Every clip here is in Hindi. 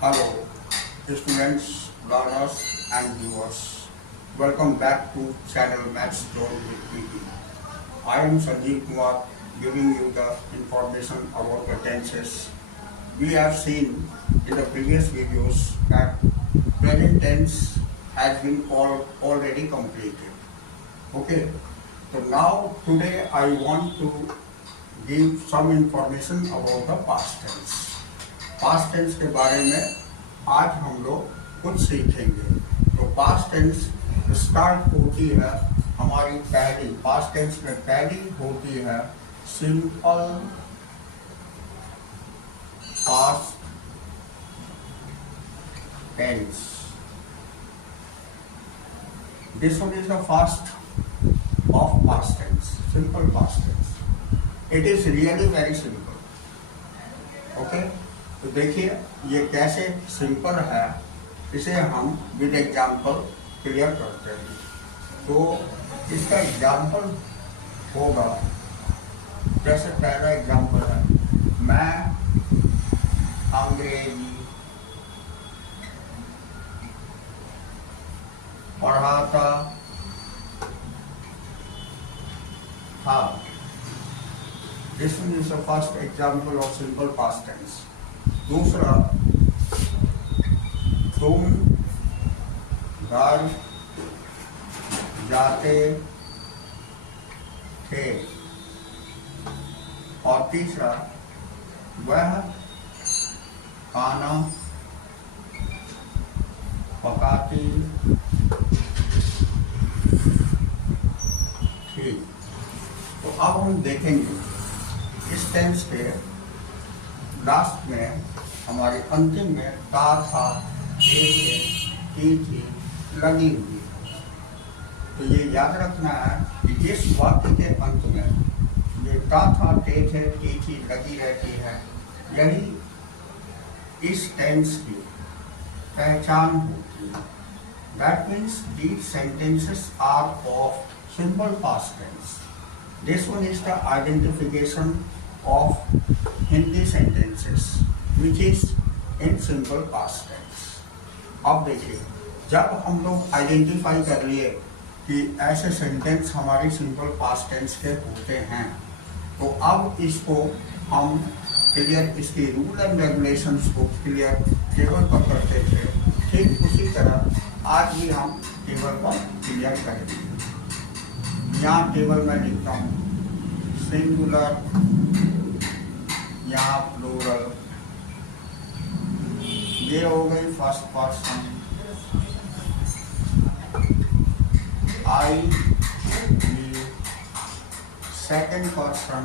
Hello, students, learners, and viewers. Welcome back to channel Maths Zone with PT. I am Sanjeev Kumar giving you the information about the tenses. We have seen in the previous videos that present tense has been already completed. Okay, so now today I want to give some information about the past tense. Past tense के बारे में आज हम लोग कुछ सीखेंगे। तो पास्ट टेंस स्टार्ट होती है हमारी पहली पास्ट टेंस में पहली होती है simple past tense. This one is the first of past tense, simple past tense. It is really very simple. Okay, तो देखिए ये कैसे सिंपल है, इसे हम विद एग्जाम्पल क्लियर करते हैं। तो इसका एग्जाम्पल होगा, जैसे पहला एग्जाम्पल है, मैं अंग्रेजी पढ़ाता था। This is the first example of simple past tense. दूसरा, तुम घर जाते थे। और तीसरा, वह खाना पकाती थी। तो अब हम देखेंगे इस टेंस के लास्ट में, हमारे अंतिम में था, थी, लगी हुई। तो ये याद रखना है कि जिस वाक्य के अंत में ये था, थे, थी, लगी रहती है, यही इस टेंस की पहचान होती है। That means these sentences are of simple past tense. This one is the identification of Hindi sentences which is in simple past tense. अब देखिए, जब हम लोग आइडेंटिफाई कर लिए कि ऐसे सेंटेंस हमारी सिंपल पास्ट टेंस के होते हैं, तो अब इसको हम क्लियर, इसकी रूल एंड रेगुलेशंस को क्लियर टेबल पर करते थे। ठीक उसी तरह आज भी हम टेबल पर क्लियर करेंगे। यहाँ टेबल में लिखता हूँ सिंगुलर, यहाँ प्लूरल, ये हो गई first person, I, me, second person,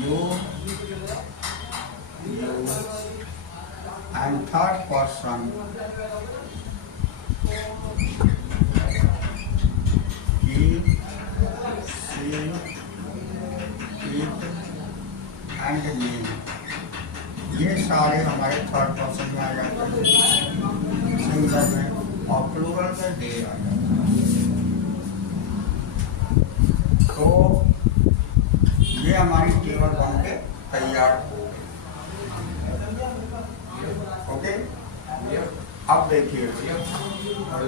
you, and third person, he, she, it and me. ये सारे हमारे थर्ड पर्सन में आ जाते हैं, सिंगुलर में, और प्लूरल में दे आ जाता है। तो ये हमारी टेबल बन के तैयार हो गई। ओके, अब देखिए, अब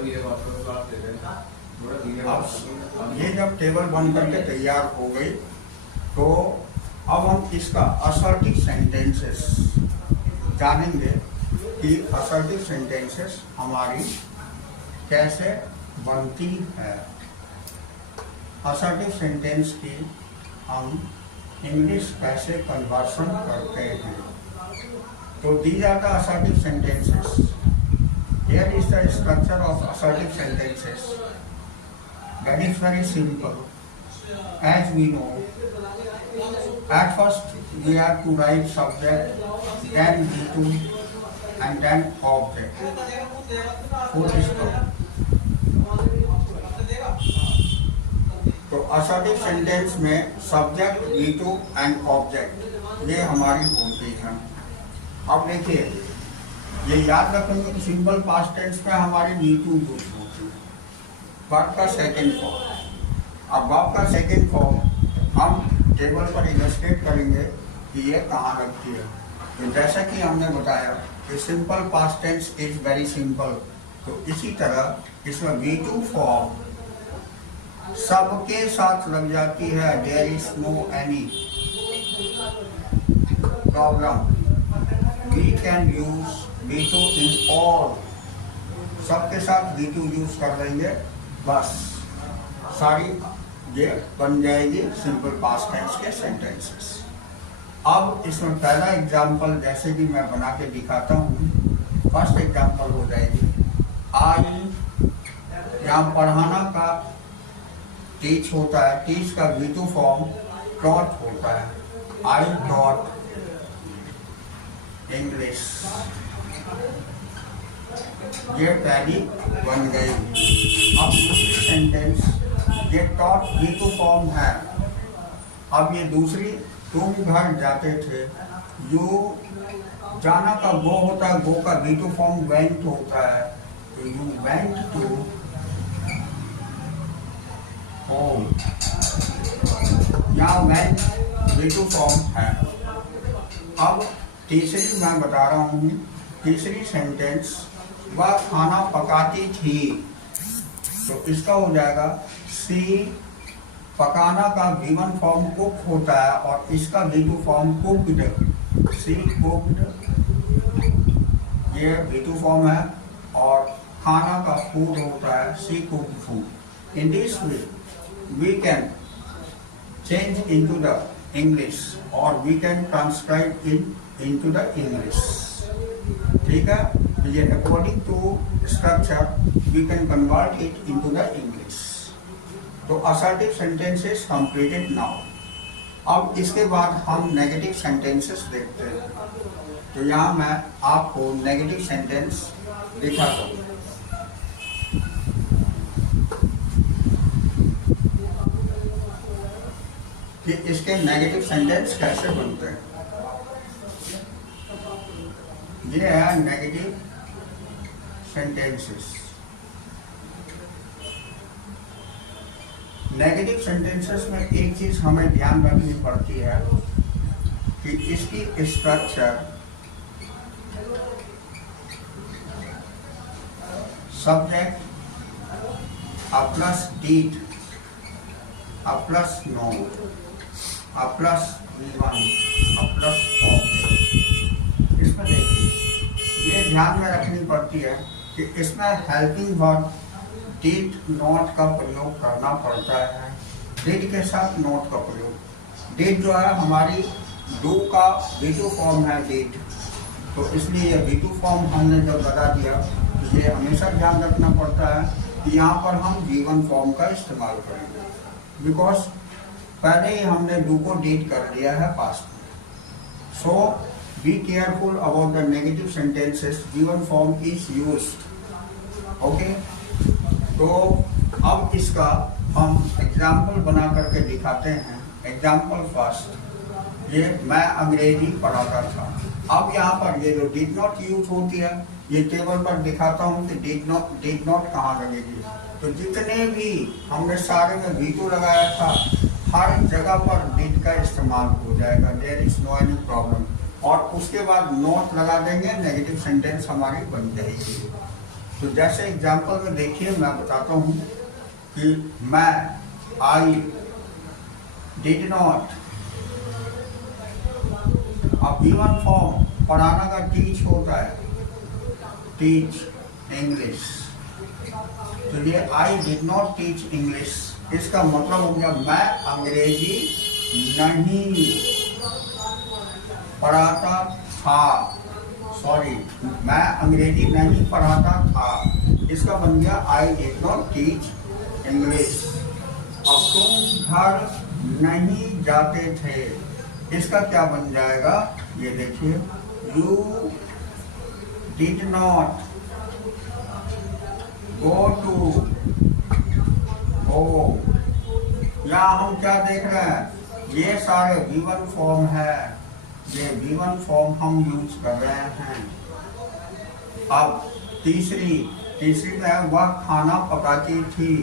ये जब टेबल बन करके तैयार हो गई, तो अब हम इसका असर्टिव सेंटेंसेस जानेंगे कि असर्टिव सेंटेंसेस हमारी कैसे बनती है। असर्टिव सेंटेंस की हम इंग्लिश कैसे कन्वर्सन करते हैं। तो these are the assertive sentences. Here is the structure of assertive sentences. That is very simple. As we know, at first we have to write subject, then V2, and then object. Full stop. तो असर्टिव सेंटेंस में सब्जेक्ट, V2 एंड ऑब्जेक्ट ये हमारी होती है। अब देखिए, ये याद रखेंगे कि सिंपल पास्ट टेंस में हमारी V2 यूज होती है, वर्ब का सेकेंड फॉर्म। अब वर्ब का सेकेंड फॉर्म हम टेबल पर इलस्ट्रेट करेंगे कि ये कहाँ रखती है। तो जैसा कि हमने बताया कि simple past tense is very simple, तो इसी तरह इसमें V2 फॉर्म सबके साथ लग जाती है। There is no any problem, we can use V2 in all. सबके साथ V2 यूज कर लेंगे, बस सारी ये बन जाएगी सिंपल पास्ट टेंस के सेंटेंसेस। अब इसमें पहला एग्जाम्पल जैसे कि मैं बना के दिखाता हूँ, फर्स्ट एग्जाम्पल हो जाएगी आई। यहाँ पढ़ाना का टीच होता है, टीच का V2 फॉर्म टॉट होता है। आई टॉट इंग्लिश, ये पहली बन गई। अब दूसरी सेंटेंस, ये टॉट V2 फॉर्म है। अब ये दूसरी, तुम घर जाते थे, यू जाना का गो होता है, गो का V2 फॉर्म वेंट होता है, तो यू वेंट टू होम। यहाँ वेंट V2 फॉर्म है। अब तीसरी मैं बता रहा हूँ, तीसरी सेंटेंस, वह खाना पकाती थी, तो इसका हो जाएगा सी। पकाना का V1 फॉर्म कुक होता है और इसका V2 फॉर्म कुक्ड, सी कुक्ड, ये V2 फॉर्म है। और खाना का फूड होता है see cooked food. In this way we can change into the English और we can transcribe into the English. ठीक है, तो ये according to structure we can convert it into the English. तो असर्टिव सेंटेंसेस कंप्लीटेड नाउ। अब इसके बाद हम नेगेटिव सेंटेंसेस देखते हैं। तो यहाँ मैं आपको नेगेटिव सेंटेंस दिखाता हूँ। कि इसके नेगेटिव सेंटेंस कैसे बनते हैं। ये है नेगेटिव सेंटेंसेस। नेगेटिव सेंटेंसेस में एक चीज हमें ध्यान रखनी पड़ती है कि इसकी structure subject plus did plus not plus V1 plus object. इसमें देखिए ये ध्यान में रखनी पड़ती है कि इसमें हेल्पिंग वर्ब डिड नॉट का प्रयोग करना पड़ता है। डिड के साथ नॉट का प्रयोग। डिड जो है हमारी डू का V2 फॉर्म है डिड, तो इसलिए ये V2 फॉर्म हमने जब लगा दिया तो ये हमेशा ध्यान रखना पड़ता है कि यहाँ पर हम V1 फॉर्म का इस्तेमाल करेंगे, बिकॉज पहले ही हमने डू को डिड कर लिया है पास्ट में। So be careful about the negative sentences, V1 form is used. Okay, तो अब इसका हम एग्जाम्पल बना करके दिखाते हैं। एग्जाम्पल फर्स्ट, ये मैं अंग्रेजी पढ़ाता था। अब यहाँ पर ये जो डिड नॉट यूज होती है, ये टेबल पर दिखाता हूँ कि डिड नॉट कहाँ लगेगी। तो जितने भी हमने सारे में V2 लगाया था, हर जगह पर डिड का इस्तेमाल हो जाएगा। There is no any problem. और उसके बाद नॉट लगा देंगे, नेगेटिव सेंटेंस हमारी बन जाएगी। तो जैसे एग्जाम्पल में देखिए, मैं बताता हूँ कि मैं आई डिड नॉट। अब V1 फॉर्म पढ़ाना का टीच होता है, टीच इंग्लिश। तो ये I did not teach English, इसका मतलब हो गया मैं अंग्रेजी नहीं पढ़ाता था। सॉरी, मैं अंग्रेजी नहीं पढ़ाता था, इसका बन गया I did not teach English. अब तुम घर नहीं जाते थे, इसका क्या बन जाएगा, ये देखिए, you did not go to home. यहाँ हम क्या देख रहे हैं, ये सारे V1 फॉर्म है, ये V1 फॉर्म हम यूज कर रहे हैं। अब तीसरी में वह खाना पकाती थी,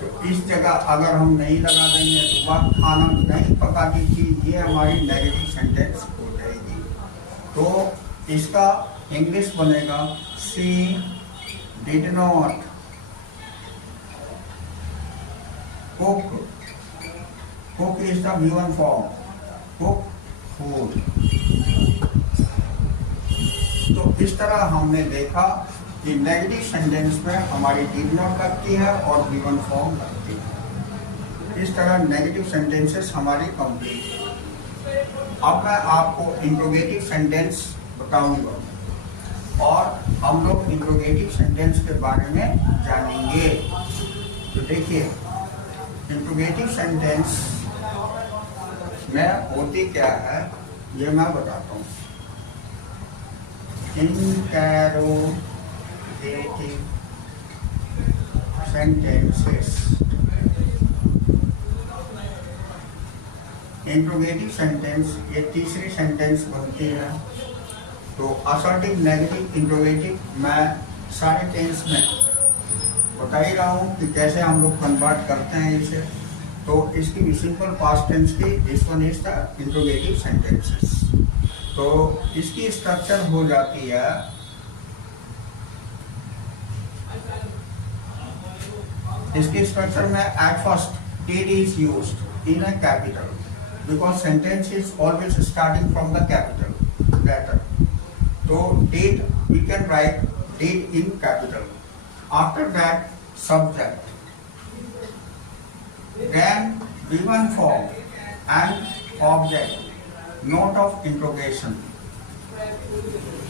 तो इस जगह अगर हम नहीं लगा देंगे तो वह खाना नहीं पकाती थी, ये हमारी नेगेटिव सेंटेंस हो जाएगी। तो इसका इंग्लिश बनेगा she did not cook. Cook is the given form, cook food. तो इस तरह हमने देखा कि नेगेटिव सेंटेंस में हमारी डिड नॉट लगती है और गिवन फॉर्म लगती है। इस तरह नेगेटिव सेंटेंसेस हमारी कंप्लीट है। अब मैं आपको इंट्रोगेटिव सेंटेंस बताऊंगा और हम लोग इंट्रोगेटिव सेंटेंस के बारे में जानेंगे। तो देखिए, इंट्रोगेटिव सेंटेंस में होती क्या है ये मैं बताता हूँ। Interrogative sentences. इंट्रोगेटिव सेंटेंस ये तीसरी सेंटेंस बनती है। तो असर्टिव, नेगेटिव, इंट्रोगेटिव मैं सारे टेंस में बता ही रहा हूँ कि कैसे हम लोग कन्वर्ट करते हैं इसे। तो इसकी सिंपल पास्ट टेंस की this one is the interrogative sentences. तो इसकी स्ट्रक्चर हो जाती है, इसकी स्ट्रक्चर में at first did is used in a capital because sentence is always starting from the capital letter. So did, we can write did in capital. After that subject, then given form and object, note of interrogation.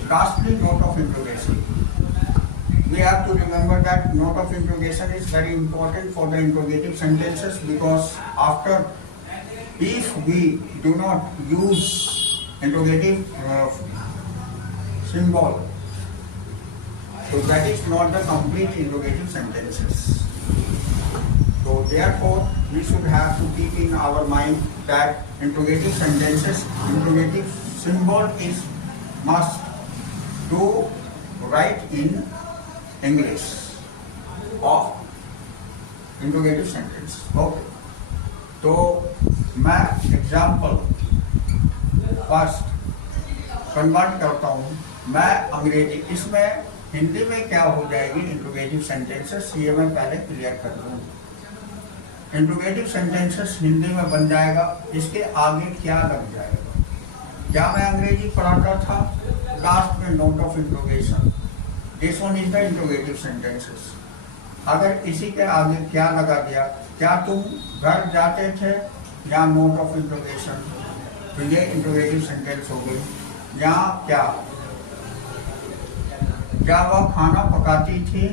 Lastly, note of interrogation. We have to remember that note of interrogation is very important for the interrogative sentences because after, if we do not use interrogative symbol, so that is not the complete interrogative sentences. So therefore, we should have to keep in our mind that interrogative sentences, interrogative symbol is must to write in English of interrogative sentence. Okay. तो मैं एग्जाम्पल फर्स्ट कन्वर्ट करता हूँ मैं अंग्रेजी, इसमें हिंदी में क्या हो जाएगी इंट्रोगेटिव सेंटेंसेस, ये मैं पहले क्लियर कर दूँ। इंट्रोगेटिव सेंटेंसेस हिंदी में बन जाएगा, इसके आगे क्या लग जाएगा। क्या मैं अंग्रेजी पढ़ाता था, लास्ट में note of interrogation, this one is the interrogative sentences. अगर इसी के आगे क्या लगा दिया, क्या तुम घर जाते थे, या नोट ऑफ इंट्रोगेशन, तो ये इंट्रोगेटिव सेंटेंस हो गई। यहाँ क्या वह खाना पकाती थी,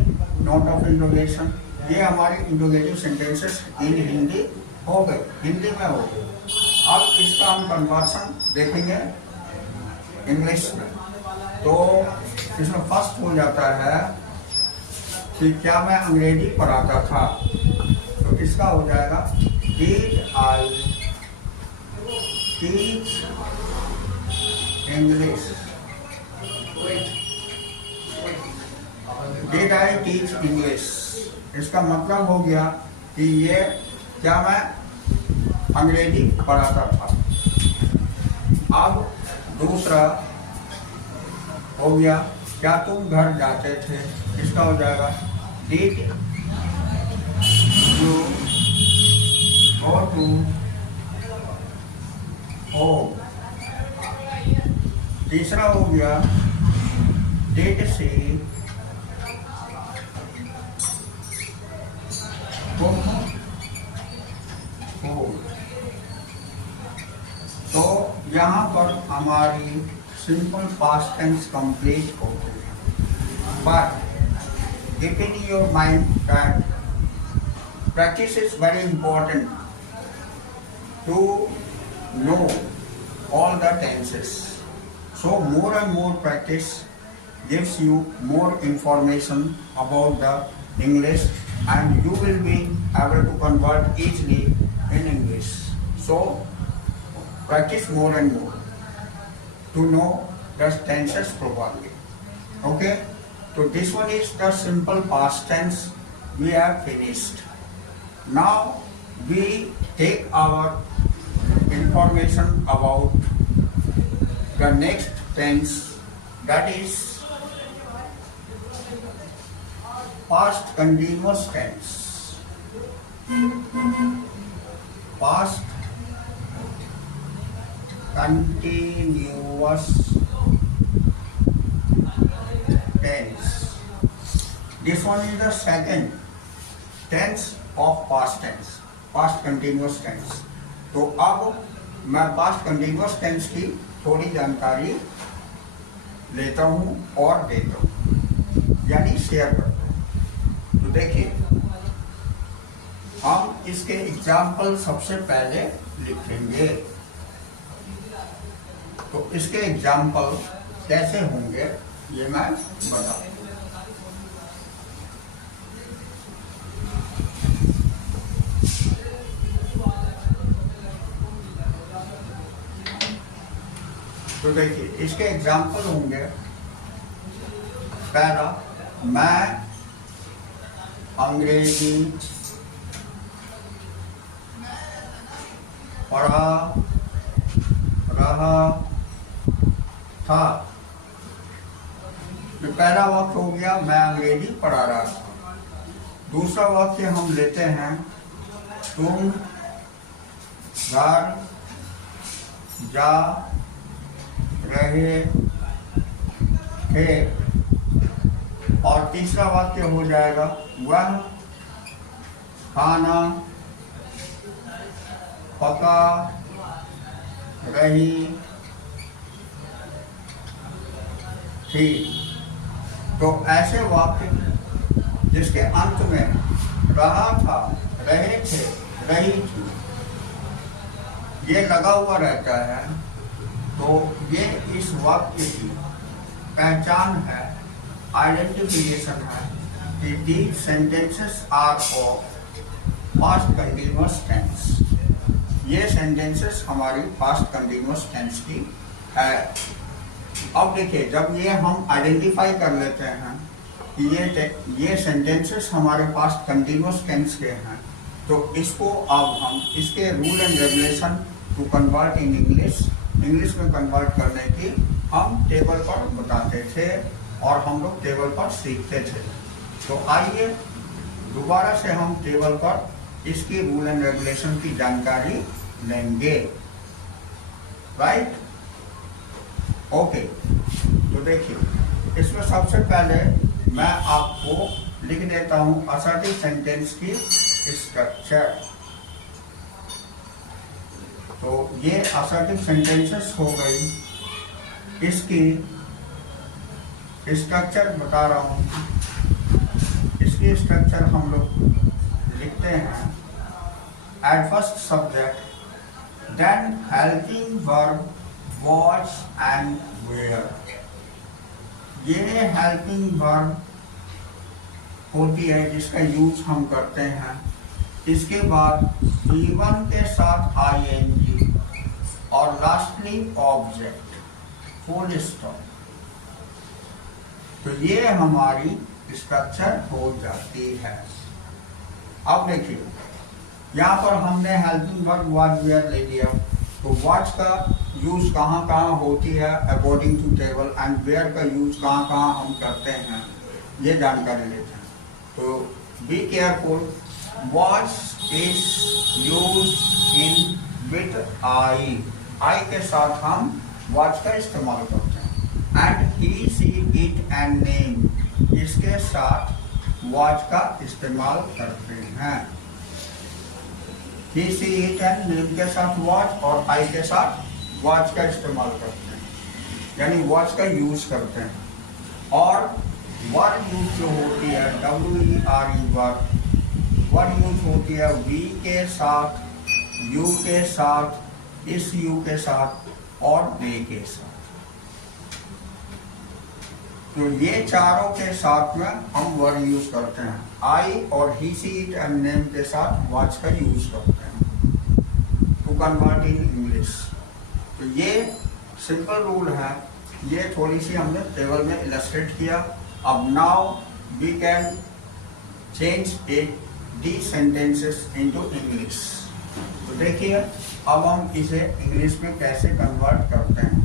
नोट ऑफ इंट्रोगेशन, ये हमारे इंट्रोगेटिव सेंटेंसेस इन हिंदी हो गए, हिंदी में हो गए। अब इसका हम कन्वर्सन देखेंगे इंग्लिश में। तो इसमें फर्स्ट हो जाता है कि क्या मैं अंग्रेजी पढ़ाता था, तो इसका हो जाएगा Did I teach English? Did I teach English? इसका मतलब हो गया कि ये क्या मैं अंग्रेजी पढ़ाता था। अब दूसरा हो गया क्या तुम घर जाते थे, इसका हो जाएगा Did you go to home? तीसरा हो गया Did she cook food? तो यहाँ पर हमारी सिंपल पास्ट टेंस कंप्लीट होती है। But keep in your mind that practice is very important to know all the tenses. So more and more practice gives you more information about the English and you will be able to convert easily in English. So practice more and more to know the tenses properly. Okay? So this one is the simple past tense we have finished. Now we take our information about the next tense, that is past continuous tense. Past continuous tense. This one is the second tense of past tense, past continuous tense. तो अब मैं पास्ट कंटिन्यूअस टेंस की थोड़ी जानकारी लेता हूँ और देता हूँ, यानी शेयर करता हूँ। तो देखिए, हम इसके एग्जाम्पल सबसे पहले लिखेंगे। तो इसके एग्जाम्पल कैसे होंगे ये मैं बताऊँ। तो देखिए, इसके एग्जाम्पल होंगे, पहला, मैं अंग्रेजी पढ़ा रहा था। तो पहला वाक्य हो गया, मैं अंग्रेजी पढ़ा रहा था। दूसरा वाक्य हम लेते हैं, तुम घर जा रहे थे। और तीसरा वाक्य हो जाएगा, वह खाना पका रही थी। तो ऐसे वाक्य जिसके अंत में रहा था, रहे थे, रही थी, ये लगा हुआ रहता है, तो ये इस वाक्य की पहचान है, आइडेंटिफिकेशन है कि these sentences are of past continuous tense। ये sentences हमारी past continuous tense की है। अब देखिए, जब ये हम आइडेंटिफाई कर लेते हैं कि ये sentences हमारे past continuous tense के हैं, तो इसको अब हम इसके rule and regulation to convert in English में कन्वर्ट करने की हम टेबल पर बताते थे और हम लोग टेबल पर सीखते थे। तो आइए दोबारा से हम टेबल पर इसकी रूल एंड रेगुलेशन की जानकारी लेंगे। Right, okay. तो देखिए, इसमें सबसे पहले मैं आपको लिख देता हूँ असर्टिव सेंटेंस की स्ट्रक्चर। तो ये असर्टिव सेंटेंसेस हो गई, इसकी स्ट्रक्चर बता रहा हूँ। इसकी स्ट्रक्चर हम लोग लिखते हैं, at first subject, then helping verb was and were. ये हेल्पिंग वर्ब होती है जिसका यूज हम करते हैं। इसके बाद V1 के साथ ING और लास्टली ऑब्जेक्ट, फुल स्टॉप। तो ये हमारी स्ट्रक्चर हो जाती है। अब देखिए, यहाँ पर हमने हेल्पिंग वर्ब वॉच वेयर ले लिया, तो वॉच का यूज कहाँ कहाँ होती है according to table, and were का यूज कहाँ कहाँ हम करते हैं, ये जानकारी लेते हैं। तो be careful, watch is use in with I, I के साथ हम वॉच का इस्तेमाल करते हैं। And he she it and name, इसके साथ वॉच का इस्तेमाल करते हैं। He she it and name के साथ वॉच और आई के साथ वॉच का इस्तेमाल करते हैं, यानी वॉच का यूज करते हैं। और वर्ब यूज जो होती है WERE वर्ब, वर्ब यूज होती है वी के साथ, यू के साथ, इस यू के साथ और दे के साथ। तो ये चारों के साथ में हम वर्ड यूज करते हैं। आई और ही सी इट एंड नेम के साथ वॉच का यूज करते हैं टू कन्वर्ट इन इंग्लिश। तो ये सिंपल रूल है, ये थोड़ी सी हमने टेबल में इलस्ट्रेट किया। अब now we can change it these sentences into English. तो देखिए अब हम इसे इंग्लिश में कैसे कन्वर्ट करते हैं।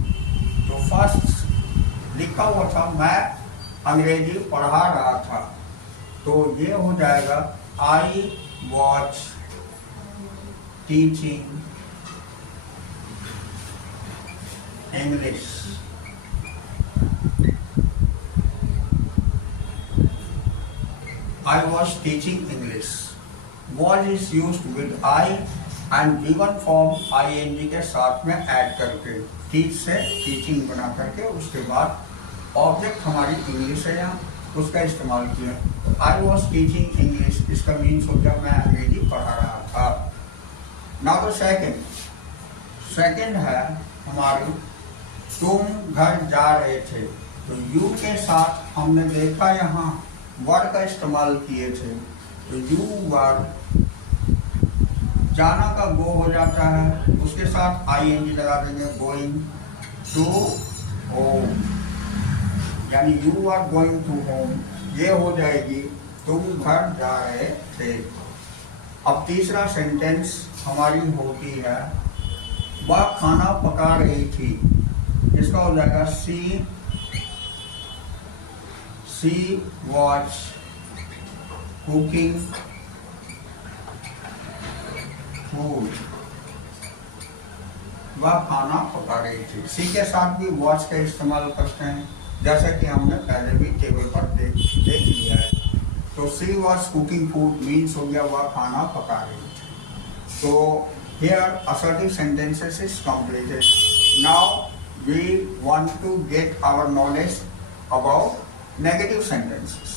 तो फर्स्ट लिखा हुआ था मैं अंग्रेजी पढ़ा रहा था, तो ये हो जाएगा I watch teaching English. I was teaching English. Was is used with I and given form ing के साथ में ऐड करके teach से teaching बना करके उसके बाद ऑब्जेक्ट हमारी इंग्लिश है यहाँ, उसका इस्तेमाल किया। I was teaching English, इसका मीन्स हो गया मैं अंग्रेजी पढ़ा रहा था। Now the second है हमारी तुम घर जा रहे थे, तो यू के साथ हमने देखा यहाँ वर का इस्तेमाल किए थे, तो यू वर जाना का गो हो जाता है, उसके साथ आईएनजी लगा देंगे गोइंग टू होम, यानी you are going to home, ये हो जाएगी तुम घर जा रहे थे। अब तीसरा सेंटेंस हमारी होती है वह खाना पका रही थी, इसका हो जाएगा शी वॉज कुकिंग फूड, वह खाना पका रही थी। सी के साथ भी वॉच का इस्तेमाल करते हैं, जैसा कि हमने पहले भी टेबल पर देख लिया है। तो सी वॉज कुकिंग फूड मीन्स हो गया वह खाना पका रही थी। तो here assertive sentences is completed. Now we want to get our knowledge about negative sentences.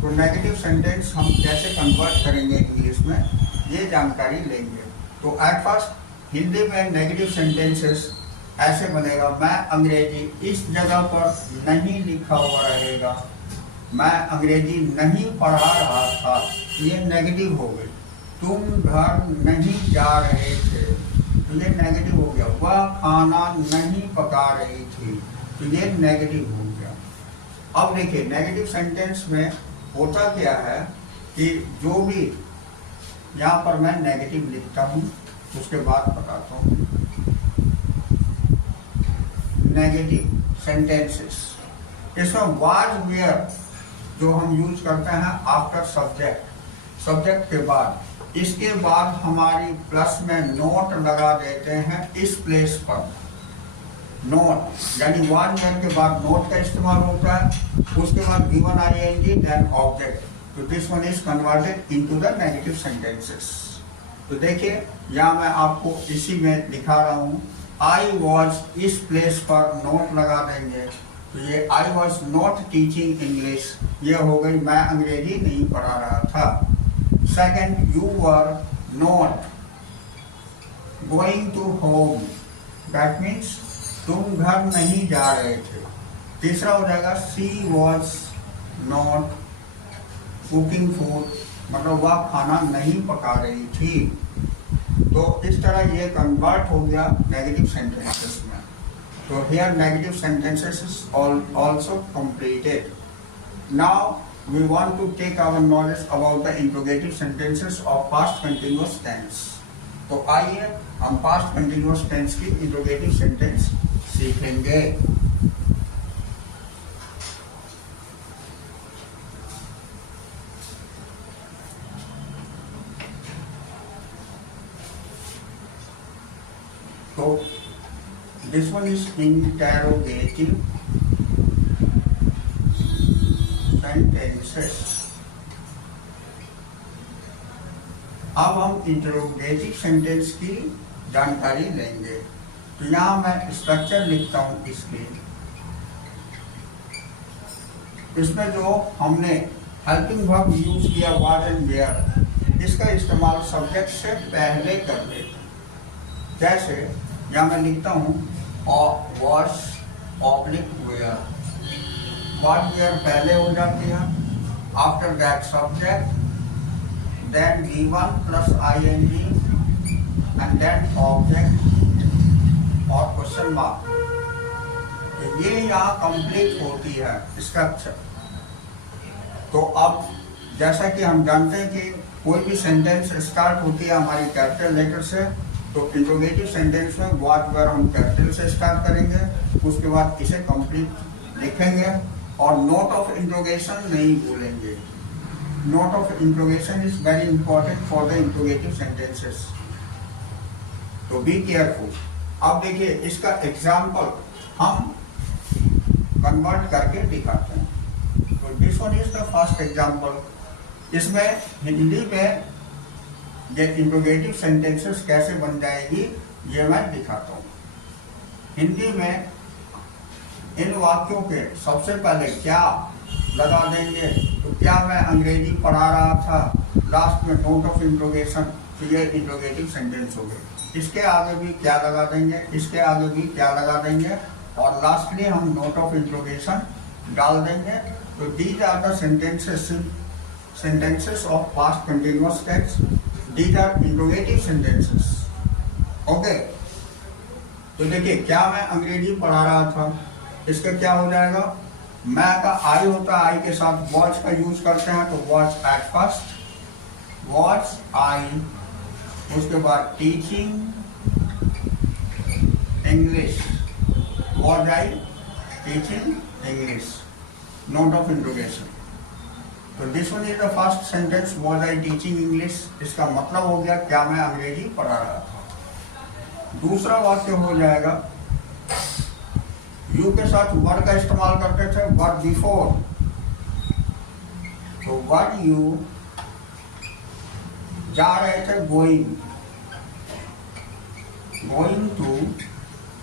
तो नेगेटिव सेंटेंस हम कैसे कन्वर्ट करेंगे इंग्लिश में, ये जानकारी लेंगे। तो एट फर्स्ट हिंदी में नेगेटिव सेंटेंसेस ऐसे बनेगा मैं अंग्रेजी इस जगह पर नहीं लिखा हुआ रहेगा, मैं अंग्रेजी नहीं पढ़ा रहा था, ये नेगेटिव हो गई। तुम घर नहीं जा रहे थे, तो ये नेगेटिव हो गया। वह खाना नहीं पका रही थी, तो ये नेगेटिव हो गया। अब देखिए नेगेटिव सेंटेंस में होता क्या है कि जो भी यहाँ पर मैं नेगेटिव लिखता हूँ उसके बाद बताता हूँ। नेगेटिव सेंटेंसेस, इसमें वाज वेयर जो हम यूज करते हैं आफ्टर सब्जेक्ट के बाद, इसके बाद हमारी प्लस में नोट लगा देते हैं इस प्लेस पर। नोट यानी वन वेयर के बाद नोट का इस्तेमाल होता है, उसके बाद गिवन आईएनजी देन ऑब्जेक्ट। तो this one is converted into the negative sentences. तो देखिए यहाँ मैं आपको इसी में दिखा रहा हूँ, आई वॉज इस प्लेस पर नोट लगा देंगे, तो ये I was not teaching English, ये हो गई मैं अंग्रेजी नहीं पढ़ा रहा था। Second, you were not going to home, that means तुम घर नहीं जा रहे थे। तीसरा हो जाएगा she was not cooking food, मतलब वह खाना नहीं पका रही थी। तो इस तरह ये कन्वर्ट हो गया नेगेटिव सेंटेंसेस में। तो here negative sentences is also completed. Now we want to take our knowledge about the interrogative sentences of past continuous tense. तो आइए हम past continuous tense की interrogative sentence सीखेंगे। तो this one is interrogative sentences। अब हम इंटरोगेटिव सेंटेंस की जानकारी लेंगे। तो यहाँ मैं स्ट्रक्चर लिखता हूँ इसके, इसमें जो हमने हेल्पिंग वर्ब यूज किया वाज एंड वेयर, इसका इस्तेमाल सब्जेक्ट से पहले कर लेते हैं। जैसे यहाँ मैं लिखता हूँ was oblique were, what were पहले हो जाती है, after that subject, then given plus ing and then object और क्वेश्चन मार्क। तो ये यहाँ कंप्लीट होती है स्ट्रक्चर। तो अब जैसा कि हम जानते हैं कि कोई भी सेंटेंस स्टार्ट होती है हमारी कैपिटल लेटर से, तो इंट्रोगेटिव सेंटेंस में वॉट वेयर हम कैपिटल से स्टार्ट करेंगे, उसके बाद इसे कंप्लीट लिखेंगे और नोट ऑफ इंट्रोगेशन नहीं भूलेंगे। Note of interrogation is very important for the interrogative sentences, तो बी केयरफुल। अब देखिए इसका एग्जाम्पल हम कन्वर्ट करके दिखाते हैं। तो this one is the first example. इसमें हिंदी में ये इंट्रोगेटिव सेंटेंसेस कैसे बन जाएगी ये मैं दिखाता हूँ। हिंदी में इन वाक्यों के सबसे पहले क्या लगा देंगे, तो क्या मैं अंग्रेजी पढ़ा रहा था, लास्ट में नोट ऑफ इंट्रोगेशन, तो ये इंट्रोगेटिव सेंटेंस हो गए। इसके आगे भी क्या लगा देंगे, इसके आगे भी क्या लगा देंगे और लास्टली हम नोट ऑफ इंट्रोगेशन डाल देंगे। तो these are the sentences of past continuous tense. These are interrogative sentences. Okay. तो देखिए क्या मैं अंग्रेजी पढ़ा रहा था, इसका क्या हो जाएगा, मैं का आई होता है, आई के साथ वॉच का यूज करते हैं, तो watch at first, watch I, उसके बाद teaching English, watch I teaching English, note of interrogation. तो this one is the first sentence, was I teaching English, इसका मतलब हो गया क्या मैं अंग्रेजी पढ़ा रहा था। दूसरा वाक्य हो जाएगा, यू के साथ वर का इस्तेमाल करते थे, वर बिफोर, तो वर यू जा रहे थे, गोइंग, गोइंग टू,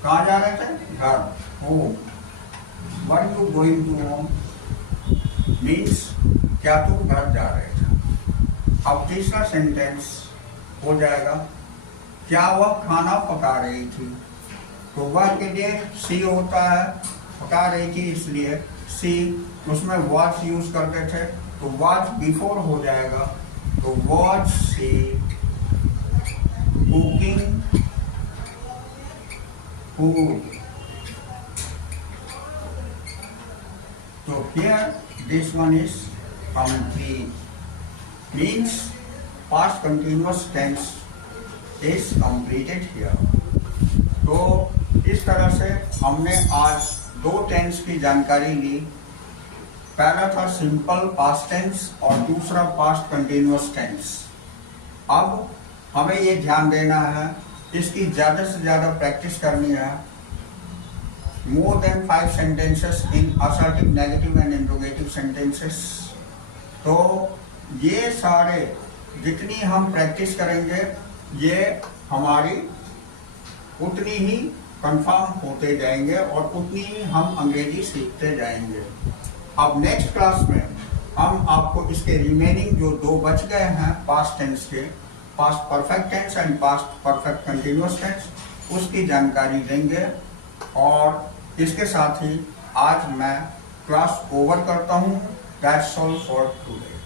कहाँ जा रहे थे, घर, home, were you going to home means क्या तुम घर जा रहे थे। अब तीसरा सेंटेंस हो जाएगा, क्या वह खाना पका रही थी, तो वह के लिए सी होता है, पका रही थी इसलिए सी, उसमें वॉच यूज करते थे, तो वॉच बिफोर हो जाएगा, तो वॉच सी कुकिंग फूड। तो here this one is complete, means past continuous tense is completed here. तो इस तरह से हमने आज दो टेंस की जानकारी ली। पहला था सिंपल पास्ट टेंस और दूसरा पास्ट कंटिन्यूअस टेंस। अब हमें ये ध्यान देना है, इसकी ज़्यादा से ज़्यादा प्रैक्टिस करनी है। More than 5 sentences in assertive, negative and interrogative sentences. तो ये सारे जितनी हम प्रैक्टिस करेंगे ये हमारी उतनी ही कंफर्म होते जाएंगे और उतनी ही हम अंग्रेजी सीखते जाएंगे। अब नेक्स्ट क्लास में हम आपको इसके रिमेनिंग जो दो बच गए हैं पास्ट टेंस के, past perfect tense and past perfect continuous tense, उसकी जानकारी देंगे। और इसके साथ ही आज मैं क्लास ओवर करता हूँ। That's all for today.